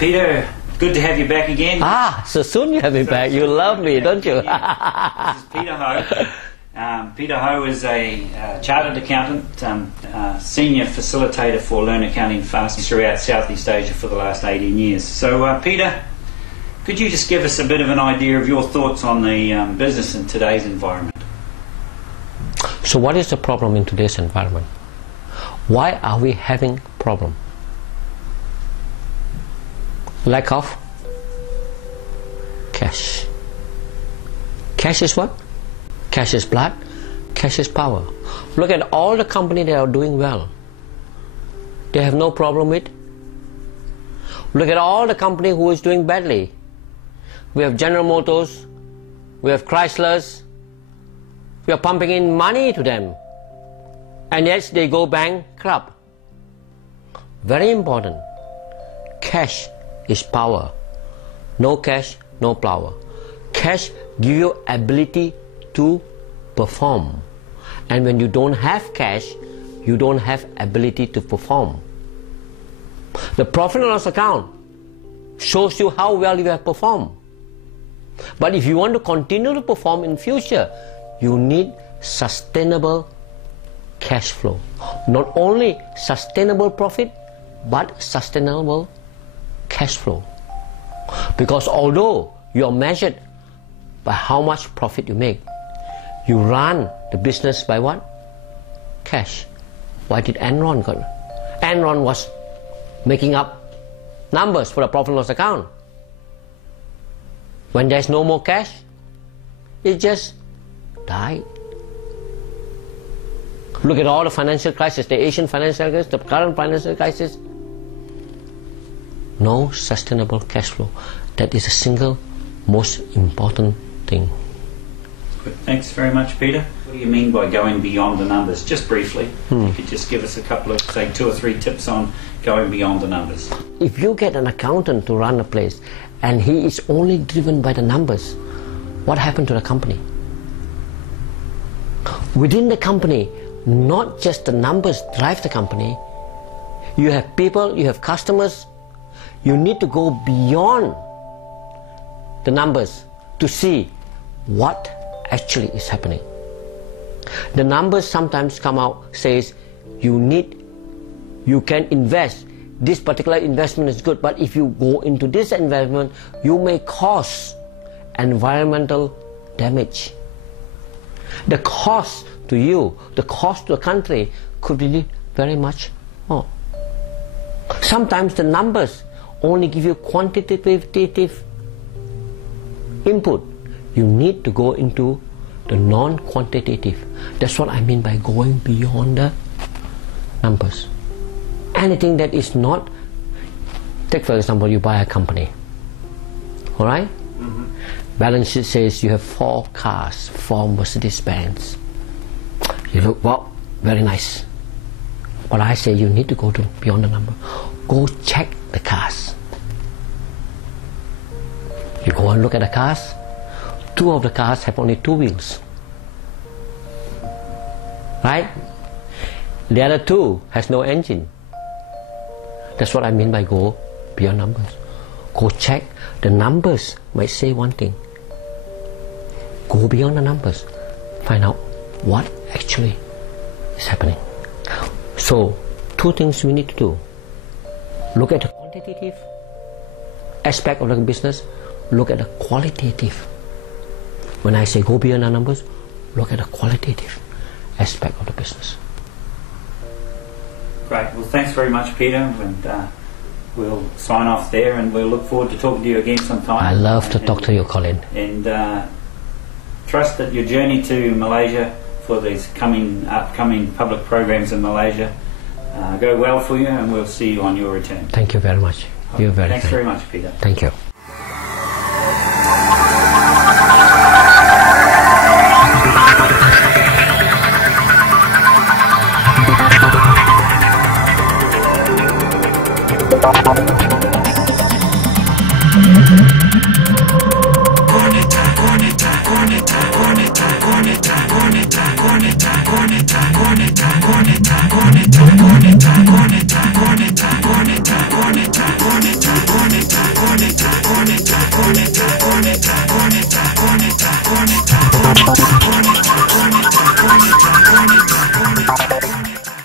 Peter, good to have you back again. So soon you have me back. You love me, don't you? This is Peter Ho. Peter Ho is a chartered accountant, senior facilitator for Learn Accounting Fast throughout Southeast Asia for the last 18 years. So, Peter, could you just give us a bit of an idea of your thoughts on the business in today's environment? So what is the problem in today's environment? Why are we having problem? Lack of cash. Cash is what? Cash is blood. Cash is power. Look at all the companies that are doing well. They have no problem with. Look at all the companies who is doing badly. We have General Motors. We have Chryslers. We are pumping in money to them. And yet they go bankrupt. Very important. Cash is power. No cash, no power. Cash gives you ability to perform. And when you don't have cash, you don't have ability to perform. The profit and loss account shows you how well you have performed. But if you want to continue to perform in future, you need sustainable cash flow. Not only sustainable profit, but sustainable cash flow. Because although you are measured by how much profit you make, you run the business by what? Cash. Why did Enron go? Enron was making up numbers for the profit and loss account. When there's no more cash, it just died. Look at all the financial crisis, the Asian financial crisis, the current financial crisis. No sustainable cash flow. That is the single most important thing. Good. Thanks very much, Peter. What do you mean by going beyond the numbers? Just briefly, you could just give us a couple of, say, 2 or 3 tips on going beyond the numbers. If you get an accountant to run a place and he is only driven by the numbers, what happened to the company? Within the company, not just the numbers drive the company. You have people, you have customers. You need to go beyond the numbers to see what actually is happening. The numbers sometimes come out, says you can invest, this particular investment is good, but if you go into this investment, you may cause environmental damage. The cost to you, the cost to the country could be very much more. Sometimes the numbers only give you quantitative input. You need to go into the non-quantitative. That's what I mean by going beyond the numbers. Anything that is not, take for example, you buy a company, alright? Balance sheet says you have 4 cars, 4 Mercedes-Benz. You look, wow, very nice. But I say you need to go to beyond the number. Go check the cars. You go and look at the cars. 2 of the cars have only 2 wheels. Right? The other 2 has no engine. That's what I mean by go beyond numbers. Go check. The numbers might say one thing. Go beyond the numbers. Find out what actually is happening. So, 2 things we need to do. Look at the quantitative aspect of the business. Look at the qualitative. When I say go beyond the numbers, look at the qualitative aspect of the business. Great. Well, thanks very much, Peter. And we'll sign off there, and we'll look forward to talking to you again sometime. I love to talk to you, Colin. And trust that your journey to Malaysia for these upcoming public programs in Malaysia go well for you, and we'll see you on your return. Thank you very much. You're very Thanks kind. very much, Peter. Thank you. Thank you.